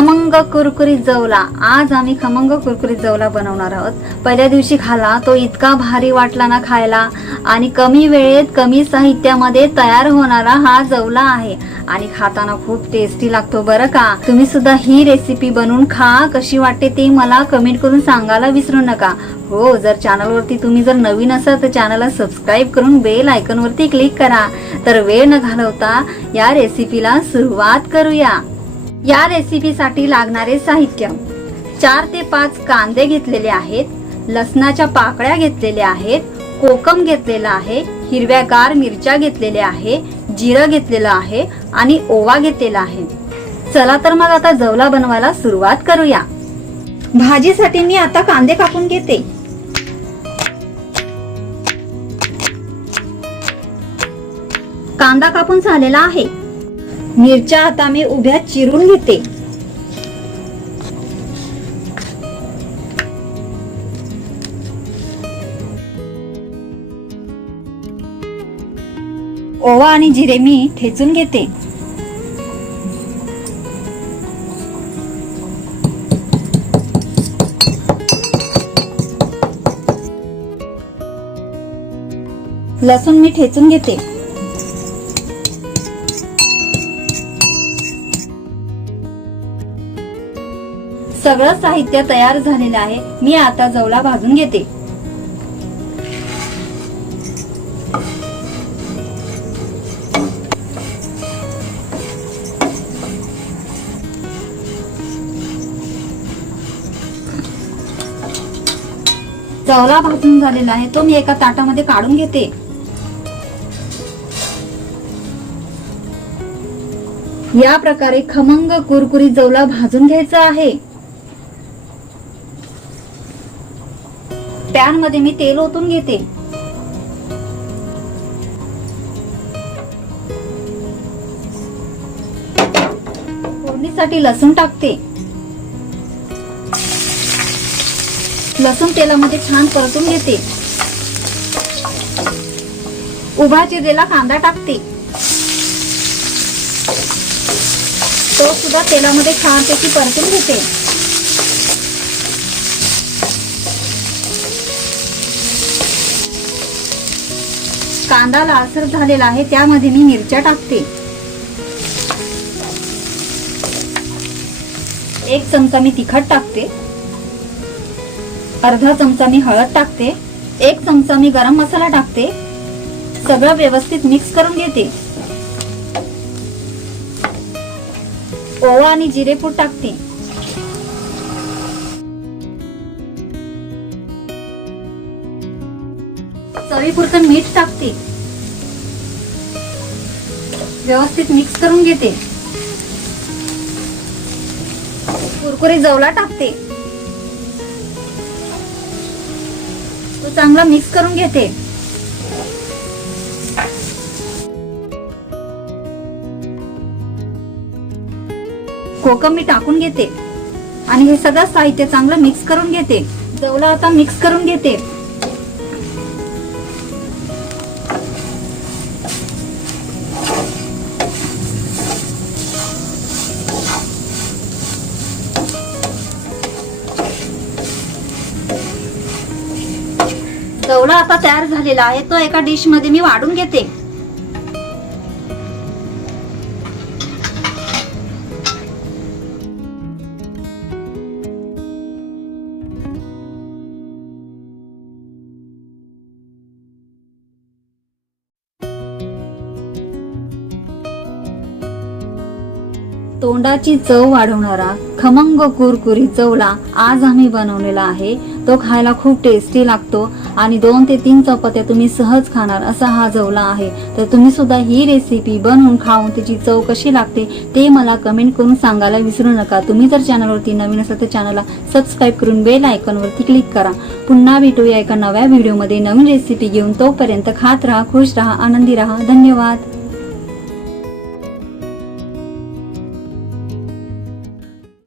खमंग कुरकुरीत जवला। आज आम्ही खमंग कुरकुरीत जवला बनवणार आहोत। पहिल्या दिवशी खाला तो इतका भारी वाटला ना खायला, आणि कमी वेळेत कमी साहित्यामध्ये तयार होणारा हा जवला आहे आणि खाताना खूप टेस्टी लागतो बरं का। तुम्ही सुद्धा ही रेसिपी बनवून खा, कशी वाटते ते मला कमेंट करून सांगायला विसरू नका। हो, जर चॅनलवरती तुम्ही जर नवीन असाल तर चॅनलला सबस्क्राईब करून बेल आयकॉन वरती क्लिक करा। तर वेळ न घालवता या रेसिपीला सुरुवात करूया। या रेसिपीसाठी लागणारे साहित्य: 4 ते 5 कांदे घेतलेले आहेत, लसणाच्या पाकळ्या घेतलेल्या आहेत, कोकम घेतलेला आहे, हिरव्यागार मिरच्या घेतलेल्या आहे, जिरं घेतलेलं आहे आणि ओवा घेतलेला आहे। चला तर मग आता जवला बनवायला सुरुवात करूया। भाजीसाठी मी आता कांदे कापून घेते। कांदा कापून झालेला आहे। मिरच्या आता मी उभ्या चिरून घेते। ओवा आणि जिरे मी ठेचून घेते। लसूण मी ठेचून घेते। सगळं साहित्य तयार झालेलं आहे। मी आता जवला भाजून घेते। जवला भाजून झालेला आहे तो मी एका ताटामध्ये काढून घेते। या प्रकारे खमंग कुरकुरीत जवला भाजून घ्यायचा आहे। पॅन मध्ये मी तेल ओतून घेते। फोडणीसाठी लसूण टाकते। लसूण तेलामध्ये छान परतून घेते। उभा चिरलेला कांदा टाकते। तो सुद्धा तेलामध्ये छानपैकी परतून घेते। कांदा लालसर झालेला आहे, त्यामध्ये मी मिरच्या टाकते। 1 चमचा मी तिखट टाकते। अर्धा चमचा मी हळद टाकते। 1 चमचा मी गरम मसाला टाकते। सगळं व्यवस्थित मिक्स करून घेते। ओवा आणि जिरेपूड टाकते। चवीपुरतं मीठ टाकते। व्यवस्थित मिक्स करून घेते। कुरकुरीत जवला टाकते। तो चांगला मिक्स करून घेते। कोकम मी टाकून घेते आणि हे सगळं साहित्य चांगलं मिक्स करून घेते। जवला आता मिक्स करून घेते। जवला आता तयार झालेला आहे, तो एका डिश मध्ये मी वाढून घेते। तोंडाची चव वाढवणारा खमंग कुरकुरीत जवला आज आम्ही बनवलेला आहे। तो खायला खूप टेस्टी लागतो आणि 2 ते 3 चपात्या तुम्ही सहज खाणार असा हा जवला आहे। तर तुम्ही सुद्धा ही रेसिपी बनवून खाऊन त्याची चव कशी लागते ते मला कमेंट करून सांगायला विसरू नका। तुम्ही जर चॅनलवरती नवीन असाल तर चॅनलला सबस्क्राईब करून बेल आयकॉन वरती क्लिक करा। पुन्हा भेटूया एका नव्या व्हिडिओमध्ये नवीन रेसिपी घेऊन। तोपर्यंत खात राहा, खुश राहा, आनंदी राहा। धन्यवाद।